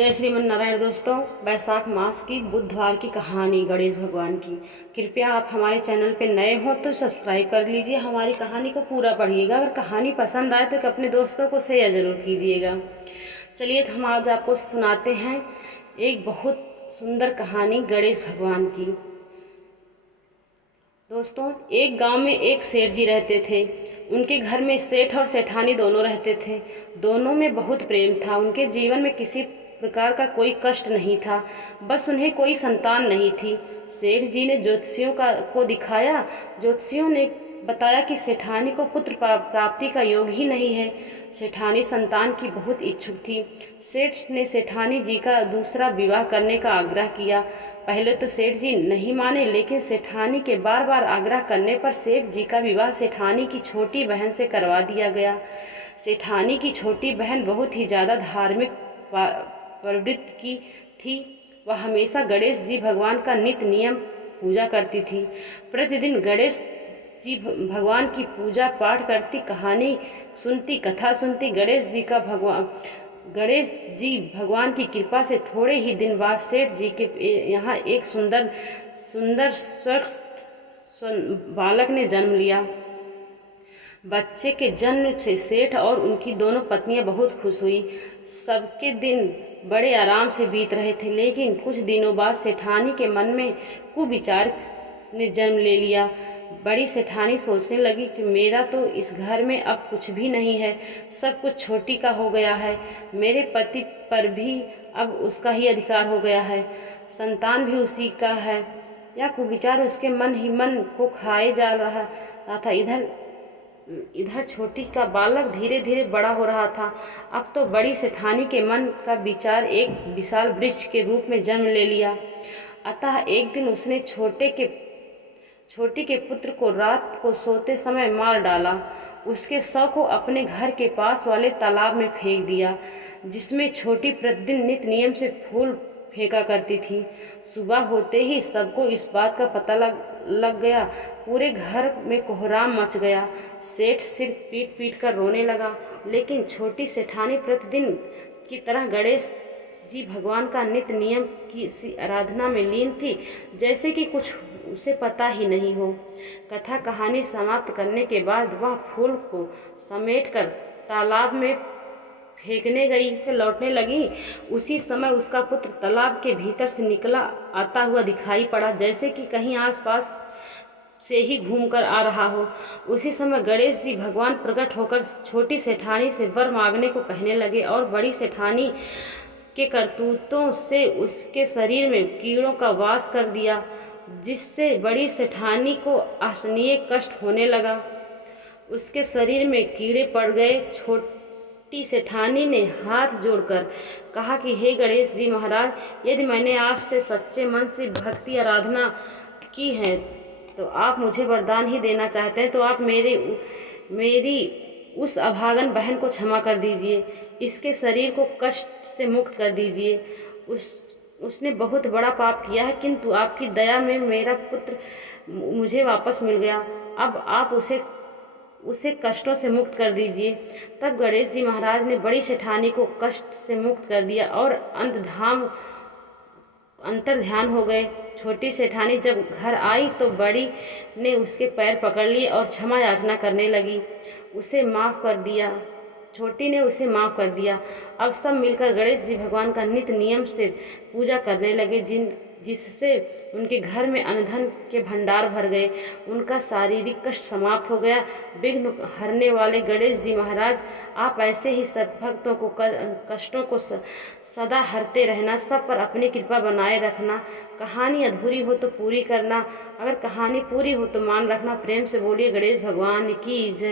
जय श्रीमन नारायण। दोस्तों, बैसाख मास की बुधवार की कहानी गणेश भगवान की। कृपया आप हमारे चैनल पे नए हो तो सब्सक्राइब कर लीजिए, हमारी कहानी को पूरा पढ़िएगा। अगर कहानी पसंद आए तो अपने दोस्तों को शेयर ज़रूर कीजिएगा। चलिए, तो हम आज आपको सुनाते हैं एक बहुत सुंदर कहानी गणेश भगवान की। दोस्तों, एक गांव में एक सेठ जी रहते थे। उनके घर में सेठ और सेठानी दोनों रहते थे। दोनों में बहुत प्रेम था। उनके जीवन में किसी प्रकार का कोई कष्ट नहीं था, बस उन्हें कोई संतान नहीं थी। सेठ जी ने ज्योतिषियों को दिखाया। ज्योतिषियों ने बताया कि सेठानी को पुत्र प्राप्ति का योग ही नहीं है। सेठानी संतान की बहुत इच्छुक थी। सेठ ने सेठानी जी का दूसरा विवाह करने का आग्रह किया। पहले तो सेठ जी नहीं माने, लेकिन सेठानी के बार बार आग्रह करने पर सेठ जी का विवाह सेठानी की छोटी बहन से करवा दिया गया। सेठानी की छोटी बहन बहुत ही ज़्यादा धार्मिक प्रवृत्ति की थी। वह हमेशा गणेश जी भगवान का नित्य नियम पूजा करती थी। प्रतिदिन गणेश जी भगवान की पूजा पाठ करती, कहानी सुनती, कथा सुनती। गणेश जी भगवान की कृपा से थोड़े ही दिन बाद सेठ जी के यहाँ एक सुंदर स्वस्थ बालक ने जन्म लिया। बच्चे के जन्म से सेठ और उनकी दोनों पत्नियां बहुत खुश हुई। सबके दिन बड़े आराम से बीत रहे थे, लेकिन कुछ दिनों बाद सेठानी के मन में कुविचार ने जन्म ले लिया। बड़ी सेठानी सोचने लगी कि मेरा तो इस घर में अब कुछ भी नहीं है, सब कुछ छोटी का हो गया है। मेरे पति पर भी अब उसका ही अधिकार हो गया है, संतान भी उसी का है। यह कुविचार उसके मन ही मन को खाए जा रहा था। इधर छोटी का बालक धीरे धीरे बड़ा हो रहा था। अब तो बड़ी सेठानी के मन का विचार एक विशाल वृक्ष के रूप में जन्म ले लिया। अतः एक दिन उसने छोटी के पुत्र को रात को सोते समय मार डाला। उसके शव को अपने घर के पास वाले तालाब में फेंक दिया, जिसमें छोटी प्रतिदिन नित्य नियम से फूल फेंका करती थी। सुबह होते ही सबको इस बात का पता लग गया। पूरे घर में कोहराम मच गया। सेठ सिर पीट पीट कर रोने लगा, लेकिन छोटी सेठानी प्रतिदिन की तरह गणेश जी भगवान का नित्य नियम की सी आराधना में लीन थी, जैसे कि कुछ उसे पता ही नहीं हो। कथा कहानी समाप्त करने के बाद वह फूल को समेटकर तालाब में फेंकने गई से लौटने लगी। उसी समय उसका पुत्र तालाब के भीतर से निकला आता हुआ दिखाई पड़ा, जैसे कि कहीं आसपास से ही घूमकर आ रहा हो। उसी समय गणेश जी भगवान प्रकट होकर छोटी सेठानी से वर मांगने को कहने लगे और बड़ी सेठानी के करतूतों से उसके शरीर में कीड़ों का वास कर दिया, जिससे बड़ी सेठानी को असहनीय कष्ट होने लगा। उसके शरीर में कीड़े पड़ गए। छोटी सेठानी ने हाथ जोड़कर कहा कि हे गणेश जी महाराज, यदि मैंने आपसे सच्चे मन से भक्ति आराधना की है तो आप मुझे वरदान ही देना चाहते हैं, तो आप मेरी उस अभागन बहन को क्षमा कर दीजिए, इसके शरीर को कष्ट से मुक्त कर दीजिए। उसने बहुत बड़ा पाप किया है, किंतु आपकी दया में मेरा पुत्र मुझे वापस मिल गया। अब आप उसे कष्टों से मुक्त कर दीजिए। तब गणेश जी महाराज ने बड़ी सेठानी को कष्ट से मुक्त कर दिया और अंतर ध्यान हो गए। छोटी सेठानी जब घर आई तो बड़ी ने उसके पैर पकड़ लिए और क्षमा याचना करने लगी। उसे माफ़ कर दिया। छोटी ने उसे माफ़ कर दिया। अब सब मिलकर गणेश जी भगवान का नित्य नियम से पूजा करने लगे, जिससे उनके घर में अन्न के भंडार भर गए। उनका शारीरिक कष्ट समाप्त हो गया। विघ्न हरने वाले गणेश जी महाराज, आप ऐसे ही सब भक्तों को कष्टों को सदा हरते रहना, सब पर अपनी कृपा बनाए रखना। कहानी अधूरी हो तो पूरी करना, अगर कहानी पूरी हो तो मान रखना। प्रेम से बोलिए गणेश भगवान की जय।